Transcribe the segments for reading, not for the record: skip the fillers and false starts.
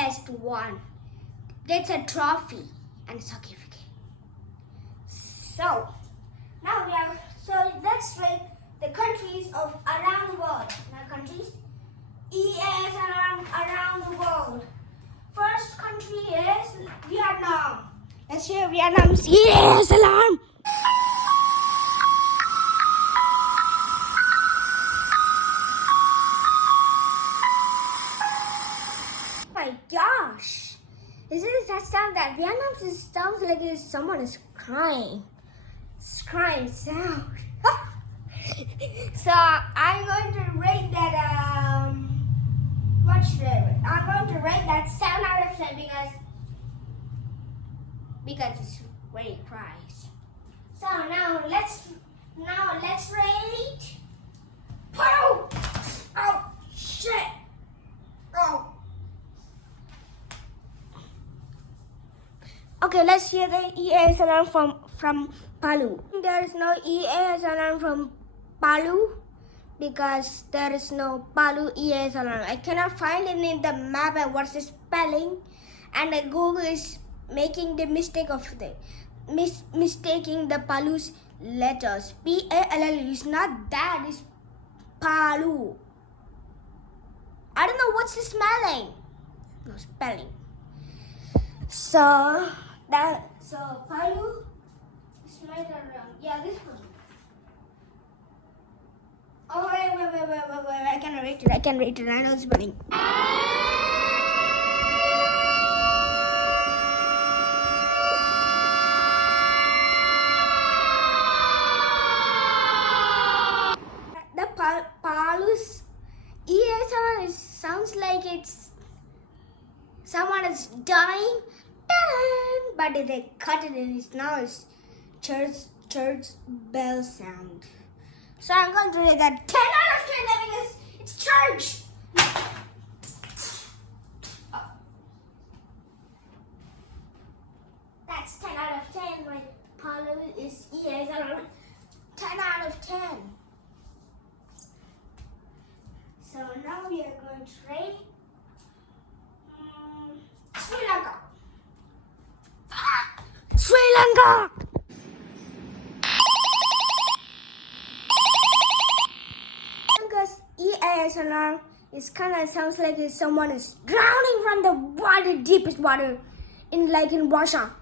best one gets a trophy and a certificate. So let's rate the countries of around the world. Now countries, EAS around the world. First country is Vietnam. Let's hear Vietnam's EAS alarm. Oh my gosh! That sound that Vietnam sounds like someone is crying. It's crying sound. So I'm going to rate that what should I rate? I'm going to rate that 7 out of 10 because it's when it cries. So now let's rate. Oh! Oh shit! Oh. Okay, let's hear the EAS alarm from Palu. There is no EAS alarm from Palu because there is no Palu EAS alarm. I cannot find it in the map and what's the spelling, and the Google is making the mistake of mistaking the Palu's letters. P-A-L-L is not that, it's Palu. I don't know what's the spelling. So Palu is right around. Yeah, this one. Oh wait. I can rate it. I know it's spelling. The Palu's EAS alarm sounds like it's someone is dying. But they cut it in his nose. Church bell sound. So I'm going to rate that 10 out of 10 because it's church. Oh. That's 10 out of 10. My Palu is EAS alarm. 10 out of 10. So now we are going to rate Sri Lanka. Sri Lanka! Lanka's EAS alarm sounds like someone is drowning from the water, deepest water in Russia.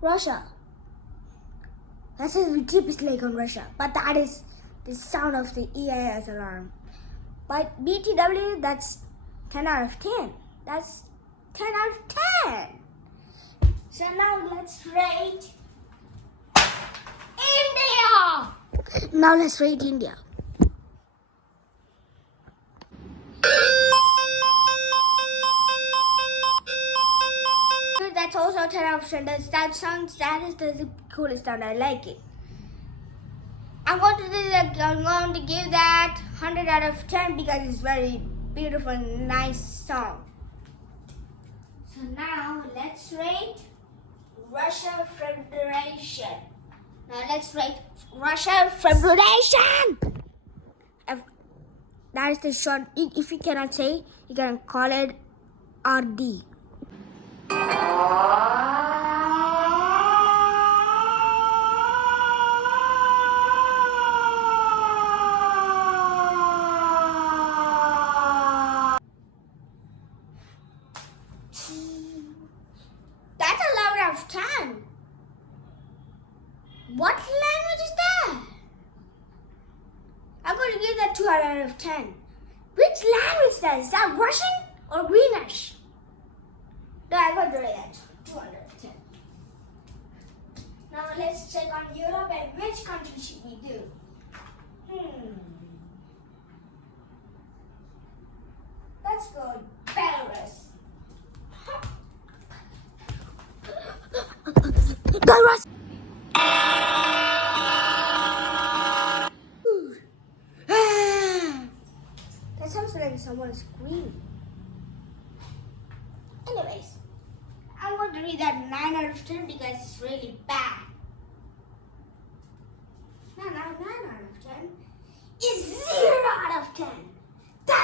Russia. That's the deepest lake in Russia. But that is the sound of the EAS alarm. But BTW, that's 10 out of 10. That's 10 out of 10. So now let's rate India. Now let's rate India. That's also 10 out of 10. That is the coolest sound. I like it. I'm going to give that 100 out of 10 because it's very beautiful and nice song. So now let's rate Russia Federation. Now let's rate Russia Federation. That is the short. If you cannot say, you can call it RD. That's a lot out of 10. What language is that? I'm going to give that 2 out of 10. Which language is that? Is that Russian or Greenish? No, I'm going to rate that 2 out of 10. Now let's check on Europe and which country should we do? Let's go Belarus. Belarus. That sounds like someone is screaming. Anyways, I'm going to read that 9 out of 10 because it's really bad. No, 9 out of 10 is 0 out of 10. That's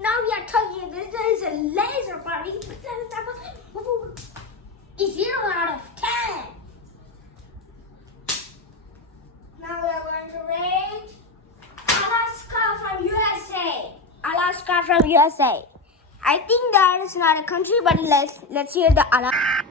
Now we are talking. There is a laser party. It's 0 out of 10. Now we are going to rate Alaska from USA. Alaska from USA. I think that is not a country, but let's hear the Alaska.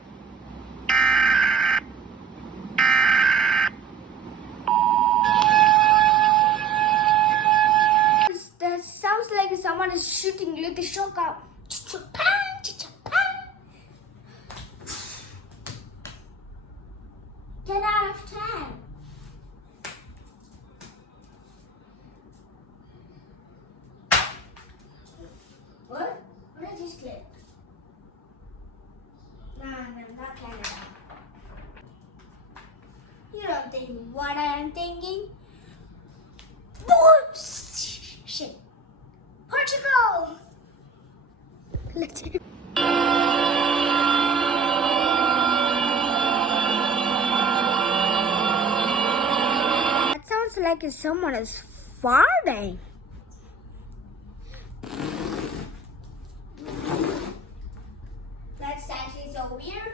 That sounds like someone is shooting little shock out. 10 out of 10. What? What did you click? No, not Canada. You don't think what I am thinking? Shit. Portugal! Let's hear. That sounds like someone is farting. That's actually so weird.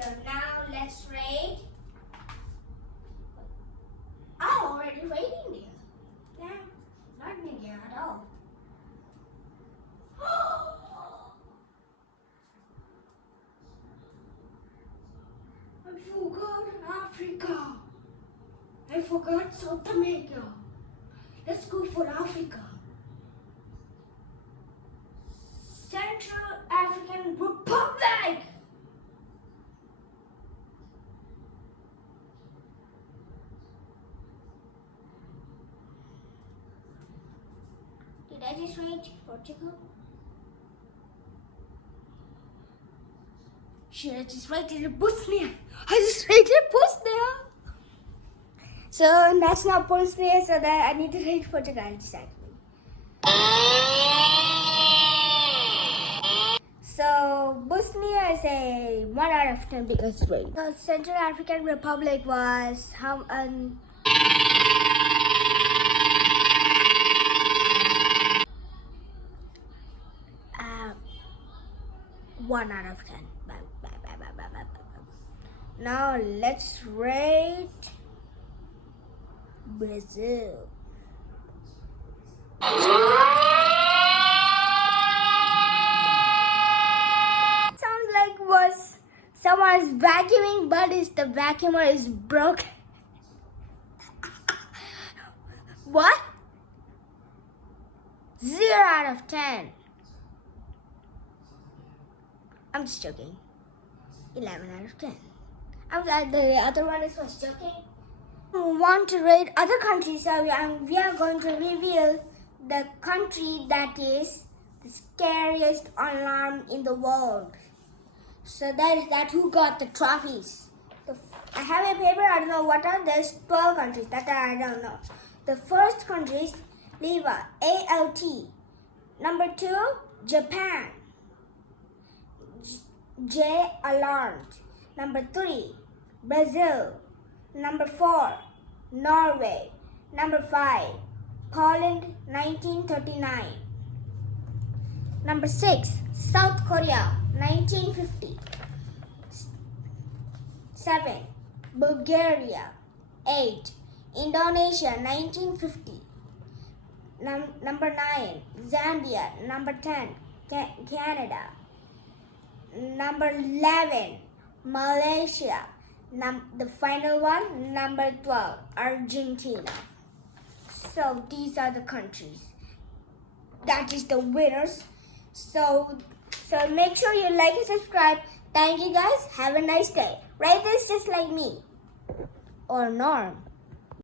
So now let's rate. I'm already rating it. Yeah, not India at all. I forgot Africa. I forgot South America. Let's go for Africa. Central African Republic. Did I just rate Portugal? Shit, I just rated Bosnia. I just rated Bosnia. So that's not Bosnia, so that I need to rate Portugal exactly. So Bosnia is a 1 out of 10 because rate. The Central African Republic was 1 out of 10. Now let's rate Brazil. Sounds like was someone is vacuuming, but the vacuumer is broken. What? 0 out of 10. I'm just joking. 11 out of 10. The other one is was joking. We want to rate other countries, so we are going to reveal the country that is the scariest alarm in the world. So that who got the trophies. I have a paper, I don't know what are, there's 12 countries, that I don't know. The first country is Liva, ALT. Number 2, Japan, J Alarms. Number 3, Brazil. Number 4, Norway. Number 5, Poland, 1939. Number 6, South Korea, 1950. 7, Bulgaria. 8, Indonesia, 1950. Number 9, Zambia. Number 10, Canada. Number 11, Malaysia. The final one, number 12, Argentina. So these are the countries. That is the winners. So make sure you like and subscribe. Thank you guys. Have a nice day. Write this just like me. Or Norm.